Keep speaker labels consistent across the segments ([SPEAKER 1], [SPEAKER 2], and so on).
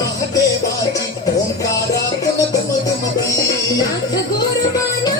[SPEAKER 1] महादेवाची ओंकारात्मक मधुमती नाथ
[SPEAKER 2] गोरबाना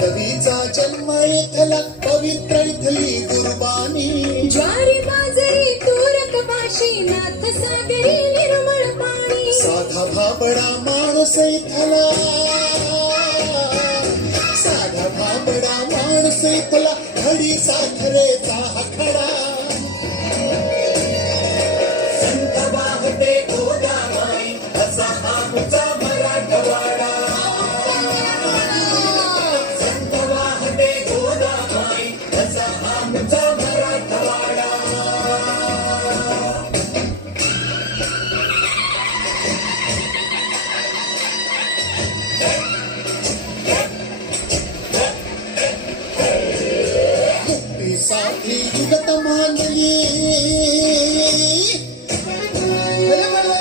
[SPEAKER 2] कवीचा जन्म इथला पवित्र इथली गुरुबानी
[SPEAKER 1] ज्वारी बाजरी तूर कपाशी नाथ सागरी निर्मळ पाणी.
[SPEAKER 2] साधा भाबडा माणूस इथला. साधा भाबडा माणूस इथला खडी साखरेचा हा खडा संत वाहते गोदाबाई असा आमचा युगत मांडली भले भले।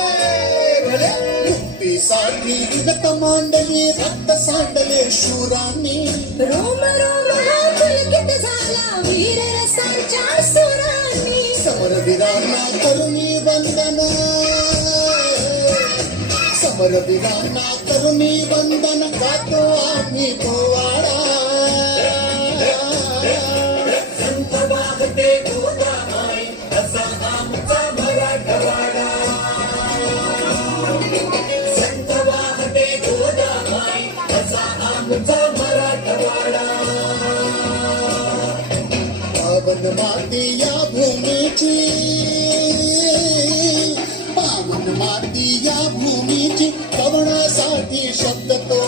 [SPEAKER 2] भले मुक्तीसाठी युगत मांडली रक्त सांडले शूरांनी।
[SPEAKER 1] रोम रोम हा पुलकित झाला वीर रसांच्या सुरांनी।
[SPEAKER 2] समरवीरांना करुणी वंदन। समरवीरांना करुणी वंदन गातो आम्ही पोवाडा पावन माती या भूमीची. पावन माती या भूमीची. कवणासाठी शब्द तो